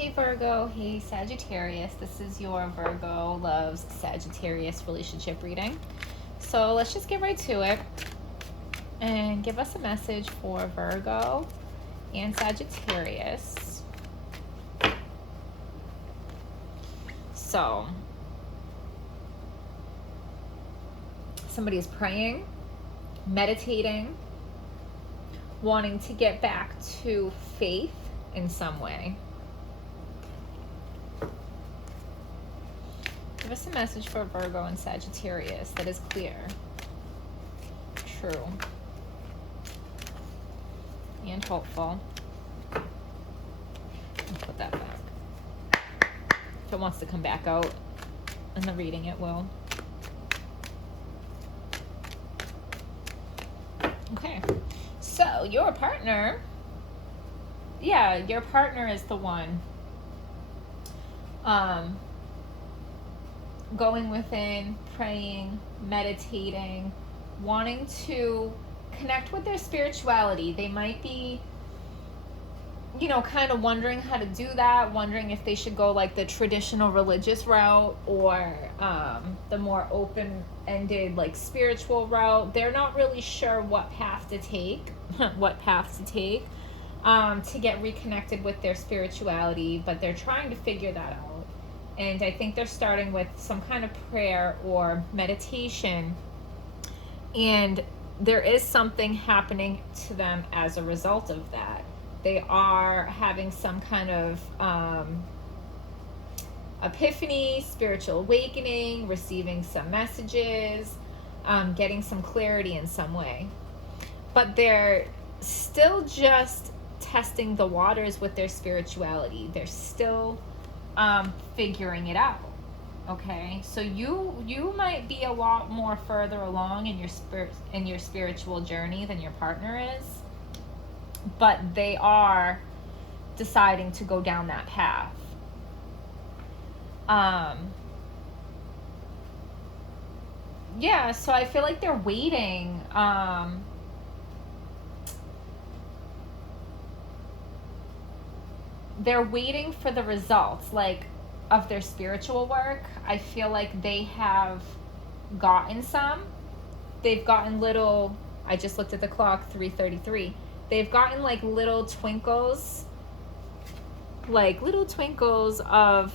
Hey Virgo, hey Sagittarius. This is your Virgo loves Sagittarius relationship reading. So let's just get right to it and give us a message for Virgo and Sagittarius. So somebody is praying, meditating, wanting to get back to faith in some way. Give us a message for Virgo and Sagittarius that is clear, true, and hopeful. I'll put that back. If it wants to come back out in the reading, it will. Okay, so your partner, your partner is the one going within, praying, meditating, wanting to connect with their spirituality. They might be, kind of wondering how to do that, wondering if they should go like the traditional religious route or the more open-ended like spiritual route. They're not really sure what path to take, to get reconnected with their spirituality, but they're trying to figure that out. And I think they're starting with some kind of prayer or meditation. And there is something happening to them as a result of that. They are having some kind of epiphany, spiritual awakening, receiving some messages, getting some clarity in some way. But they're still just testing the waters with their spirituality. They're still figuring it out. Okay, so you might be a lot more further along in your spiritual journey than your partner is, but they are deciding to go down that path. So I feel like they're waiting. They're waiting for the results, like, of their spiritual work. I feel like they have gotten some. They've gotten little, I just looked at the clock, 3:33. They've gotten like little twinkles of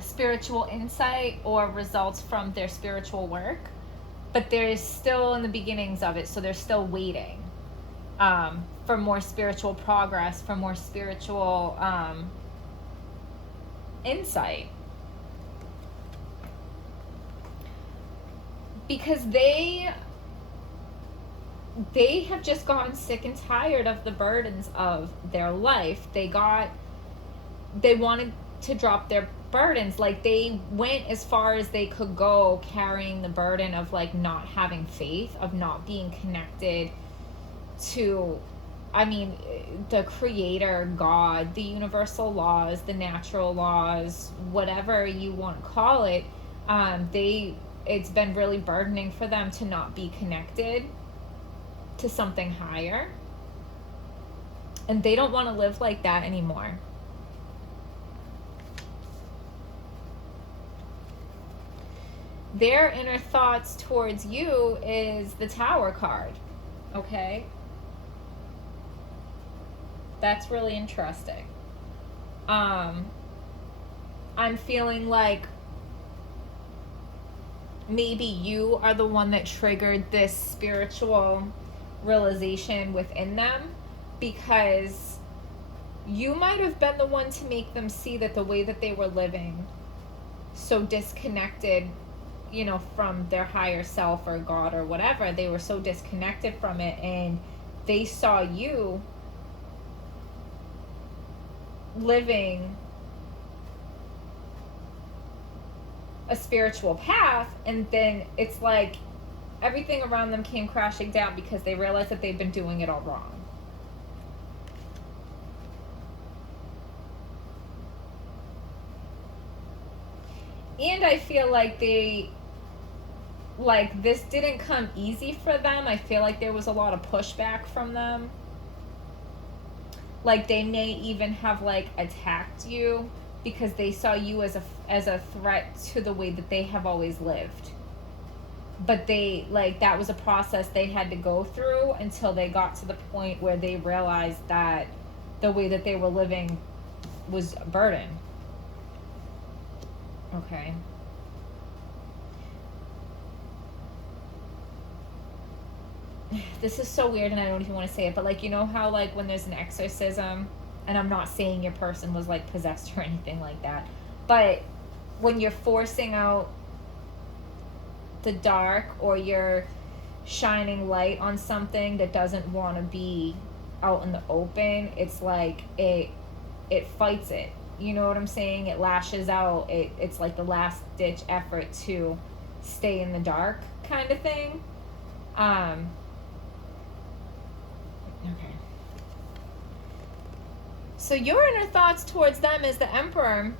spiritual insight or results from their spiritual work, but they're still in the beginnings of it, so they're still waiting for more spiritual progress, for more spiritual insight, because they have just gotten sick and tired of the burdens of their life. They wanted to drop their burdens. Like, they went as far as they could go carrying the burden of like not having faith, of not being connected to, the creator, God, the universal laws, the natural laws, whatever you want to call it. It's been really burdening for them to not be connected to something higher. And they don't want to live like that anymore. Their inner thoughts towards you is the Tower card. Okay? That's really interesting. I'm feeling like maybe you are the one that triggered this spiritual realization within them, because you might have been the one to make them see that the way that they were living, so disconnected, from their higher self or God or whatever, they were so disconnected from it, and they saw you living a spiritual path, and then it's like everything around them came crashing down because they realized that they've been doing it all wrong. And I feel like this didn't come easy for them. I feel like there was a lot of pushback from them. Like they may even have like attacked you because they saw you as a threat to the way that they have always lived. But they, like, that was a process they had to go through until they got to the point where they realized that the way that they were living was a burden. Okay. This is so weird and I don't even want to say it, but like, you know how like when there's an exorcism, and I'm not saying your person was like possessed or anything like that, but when you're forcing out the dark, or you're shining light on something that doesn't want to be out in the open, it's like it fights it. You know what I'm saying? It lashes out. It's like the last ditch effort to stay in the dark kind of thing. Okay. So your inner thoughts towards them is the Emperor.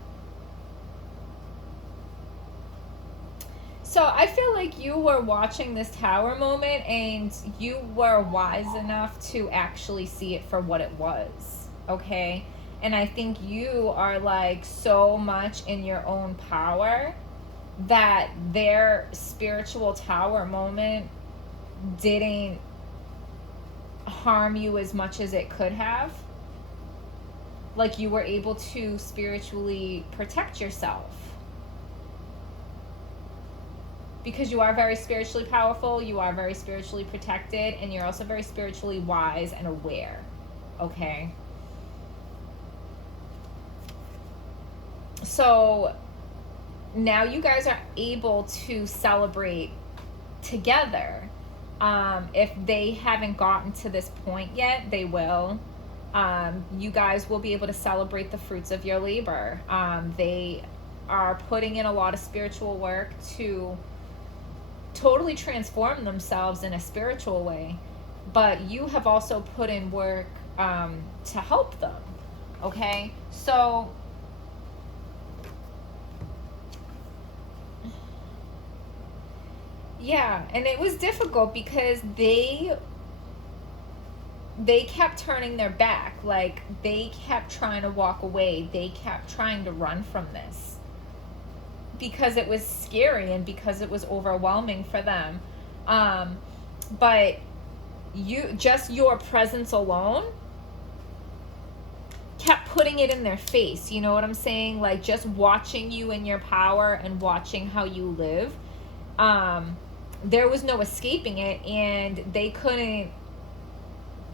So I feel like you were watching this tower moment and you were wise enough to actually see it for what it was, okay? And I think you are like so much in your own power that their spiritual tower moment didn't harm you as much as it could have. Like you were able to spiritually protect yourself. Because you are very spiritually powerful, you are very spiritually protected, and you're also very spiritually wise and aware, okay? So now you guys are able to celebrate together. If they haven't gotten to this point yet, they will. You guys will be able to celebrate the fruits of your labor. They are putting in a lot of spiritual work to totally transform themselves in a spiritual way, but you have also put in work to help them, okay? So yeah, and it was difficult because they kept turning their back. Like they kept trying to walk away, they kept trying to run from this because it was scary and because it was overwhelming for them. But your presence alone kept putting it in their face. You know what I'm saying? Like just watching you in your power and watching how you live. There was no escaping it, and they couldn't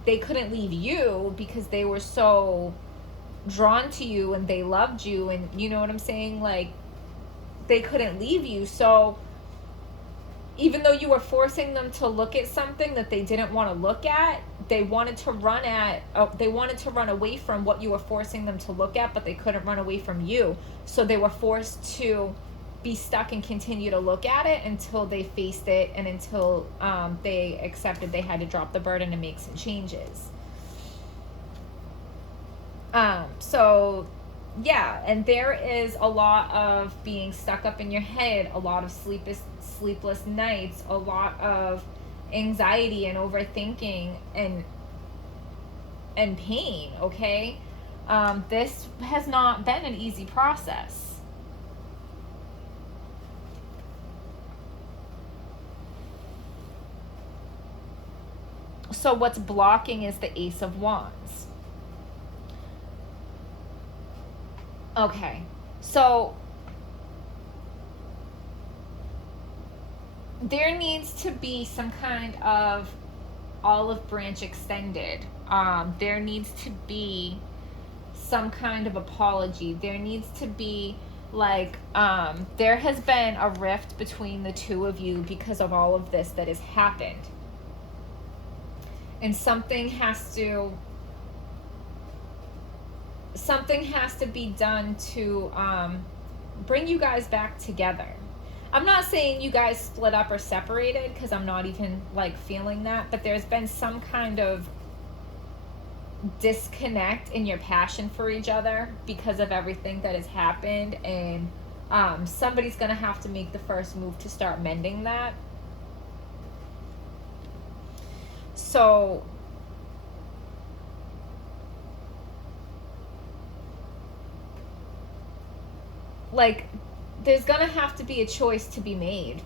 leave you because they were so drawn to you and they loved you, and you know what I'm saying? Like they couldn't leave you. So even though you were forcing them to look at something that they didn't want to look at, they wanted to run away from what you were forcing them to look at, but they couldn't run away from you. So they were forced to be stuck and continue to look at it until they faced it, and until they accepted they had to drop the burden and make some changes. So yeah, and there is a lot of being stuck up in your head, a lot of sleepless nights, a lot of anxiety and overthinking and pain, okay? This has not been an easy process. So what's blocking is the Ace of Wands. Okay, so there needs to be some kind of olive branch extended. There needs to be some kind of apology. There needs to be like, there has been a rift between the two of you because of all of this that has happened. And something has to be done to bring you guys back together. I'm not saying you guys split up or separated, because I'm not even like feeling that, but there's been some kind of disconnect in your passion for each other because of everything that has happened, and somebody's gonna have to make the first move to start mending that. So like, there's gonna have to be a choice to be made.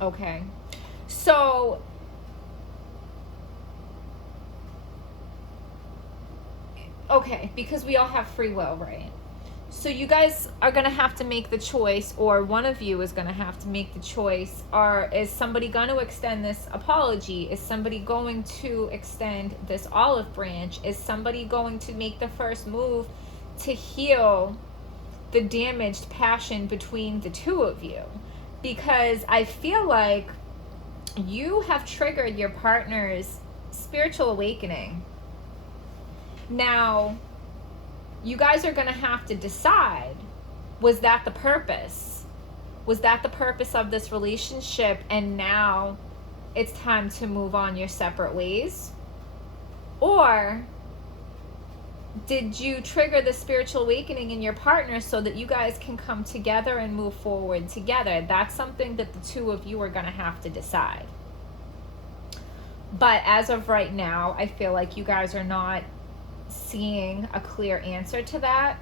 Okay. So, okay, because we all have free will, right? So you guys are going to have to make the choice, or one of you is going to have to make the choice. Or is somebody going to extend this apology? Is somebody going to extend this olive branch? Is somebody going to make the first move to heal the damaged passion between the two of you? Because I feel like you have triggered your partner's spiritual awakening. Now, you guys are going to have to decide, was that the purpose? Was that the purpose of this relationship, and now it's time to move on your separate ways? Or did you trigger the spiritual awakening in your partner so that you guys can come together and move forward together? That's something that the two of you are going to have to decide. But as of right now, I feel like you guys are not seeing a clear answer to that.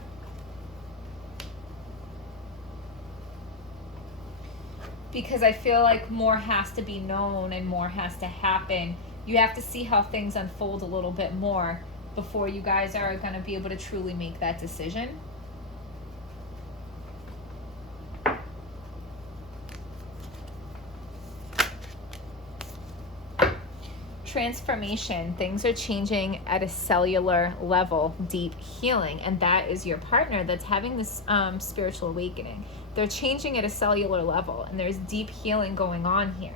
Because I feel like more has to be known and more has to happen. You have to see how things unfold a little bit more before you guys are going to be able to truly make that decision. Transformation. Things are changing at a cellular level. Deep healing. And that is your partner that's having this spiritual awakening. They're changing at a cellular level, and there's deep healing going on here.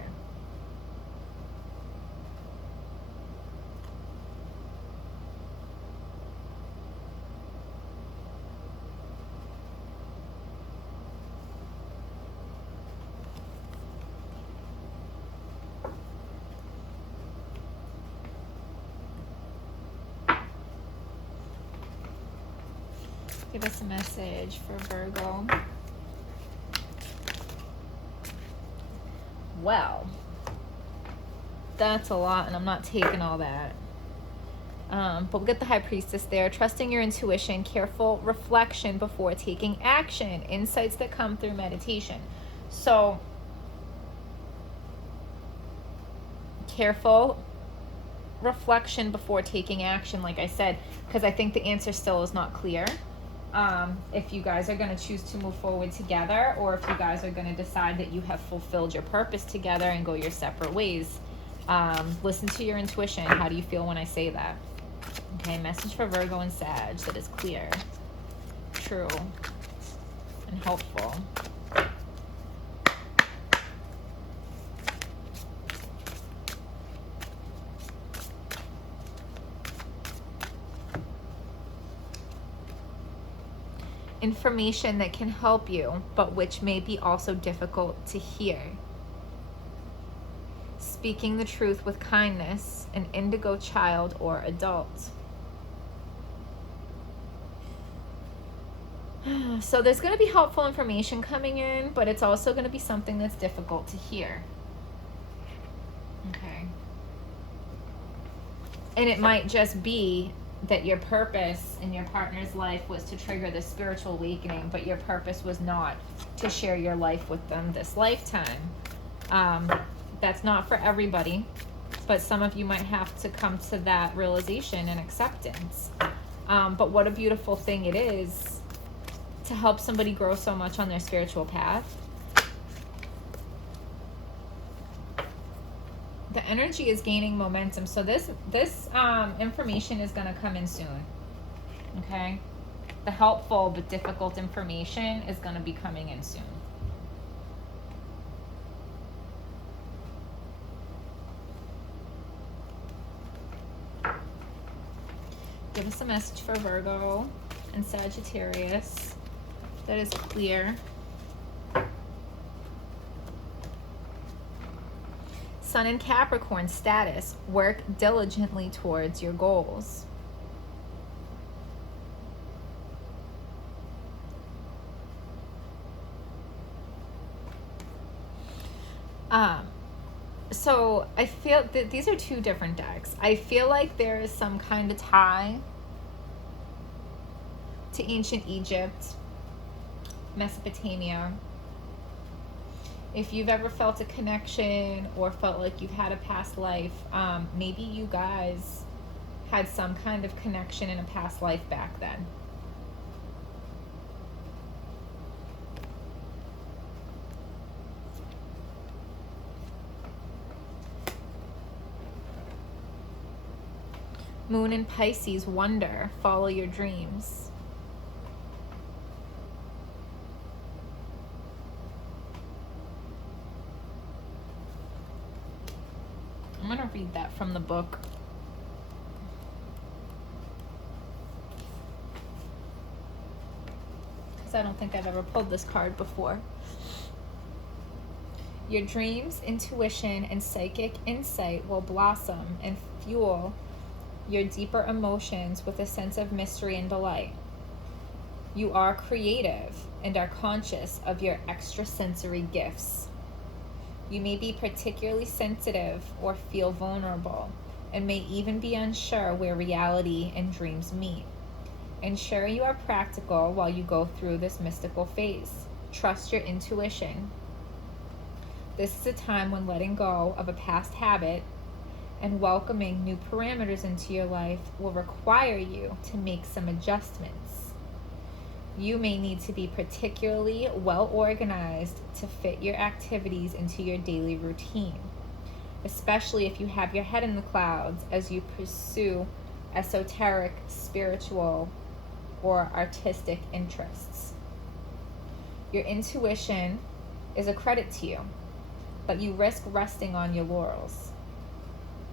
Give us a message for Virgo. Well, that's a lot, and I'm not taking all that. But we'll get the High Priestess there. Trusting your intuition, careful reflection before taking action, insights that come through meditation. So, careful reflection before taking action, like I said, because I think the answer still is not clear. If you guys are going to choose to move forward together, or if you guys are going to decide that you have fulfilled your purpose together and go your separate ways. Listen to your intuition. How do you feel when I say that? Okay, message for Virgo and Sag that is clear, true, and helpful. Information that can help you, but which may be also difficult to hear. Speaking the truth with kindness, an indigo child or adult. So there's going to be helpful information coming in, but it's also going to be something that's difficult to hear. Okay. And it might just be that your purpose in your partner's life was to trigger the spiritual awakening, but your purpose was not to share your life with them this lifetime. That's not for everybody, but some of you might have to come to that realization and acceptance. But what a beautiful thing it is to help somebody grow so much on their spiritual path. The energy is gaining momentum, so this information is going to come in soon. Okay, the helpful but difficult information is going to be coming in soon. Give us a message for Virgo and Sagittarius that is clear. Sun in Capricorn status, work diligently towards your goals. So I feel that these are two different decks. I feel like there is some kind of tie to ancient Egypt, Mesopotamia. If you've ever felt a connection or felt like you've had a past life, maybe you guys had some kind of connection in a past life back then. Moon in Pisces, wonder, follow your dreams. I'm going to read that from the book. Because I don't think I've ever pulled this card before. Your dreams, intuition, and psychic insight will blossom and fuel your deeper emotions with a sense of mystery and delight. You are creative and are conscious of your extrasensory gifts. You may be particularly sensitive or feel vulnerable, and may even be unsure where reality and dreams meet. Ensure you are practical while you go through this mystical phase. Trust your intuition. This is a time when letting go of a past habit and welcoming new parameters into your life will require you to make some adjustments. You may need to be particularly well organized to fit your activities into your daily routine, especially if you have your head in the clouds as you pursue esoteric, spiritual, or artistic interests. Your intuition is a credit to you, but you risk resting on your laurels.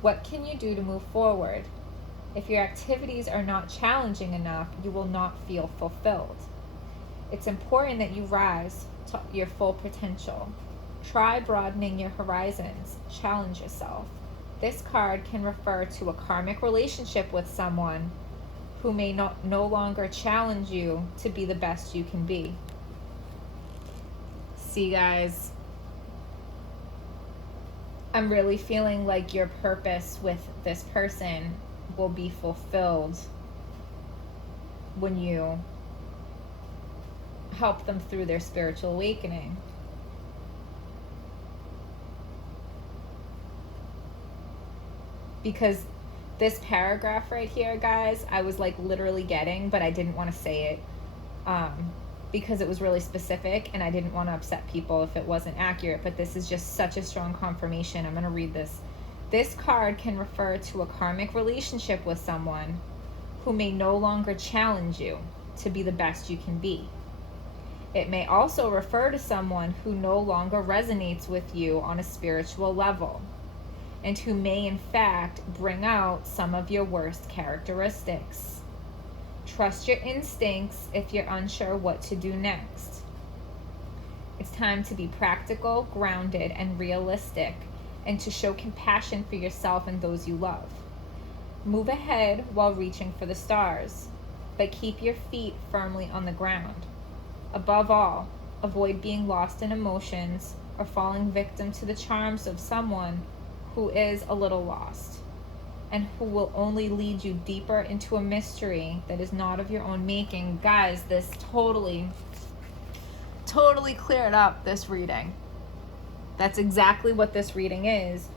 What can you do to move forward? If your activities are not challenging enough, you will not feel fulfilled. It's important that you rise to your full potential. Try broadening your horizons. Challenge yourself. This card can refer to a karmic relationship with someone who may no longer challenge you to be the best you can be. See, guys, I'm really feeling like your purpose with this person will be fulfilled when you help them through their spiritual awakening. Because this paragraph right here, guys, I was like literally getting, but I didn't want to say it because it was really specific and I didn't want to upset people if it wasn't accurate. But this is just such a strong confirmation. I'm going to read this. This card can refer to a karmic relationship with someone who may no longer challenge you to be the best you can be. It may also refer to someone who no longer resonates with you on a spiritual level, and who may in fact bring out some of your worst characteristics. Trust your instincts if you're unsure what to do next. It's time to be practical, grounded, and realistic, and to show compassion for yourself and those you love. Move ahead while reaching for the stars, but keep your feet firmly on the ground. Above all, avoid being lost in emotions or falling victim to the charms of someone who is a little lost and who will only lead you deeper into a mystery that is not of your own making. Guys, this totally cleared up this reading. That's exactly what this reading is.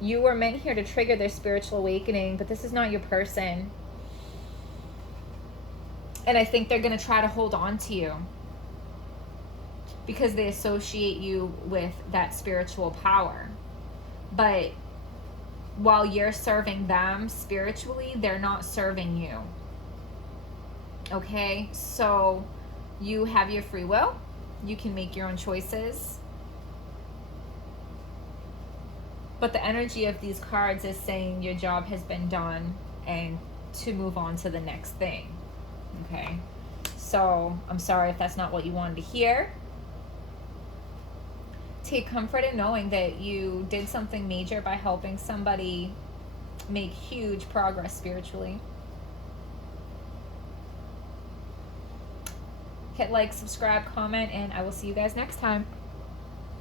You were meant here to trigger their spiritual awakening, but this is not your person. And I think they're going to try to hold on to you because they associate you with that spiritual power. But while you're serving them spiritually, they're not serving you. Okay? So you have your free will. You can make your own choices. But the energy of these cards is saying your job has been done and to move on to the next thing. Okay? So I'm sorry if that's not what you wanted to hear. Take comfort in knowing that you did something major by helping somebody make huge progress spiritually. Hit like, subscribe, comment, and I will see you guys next time.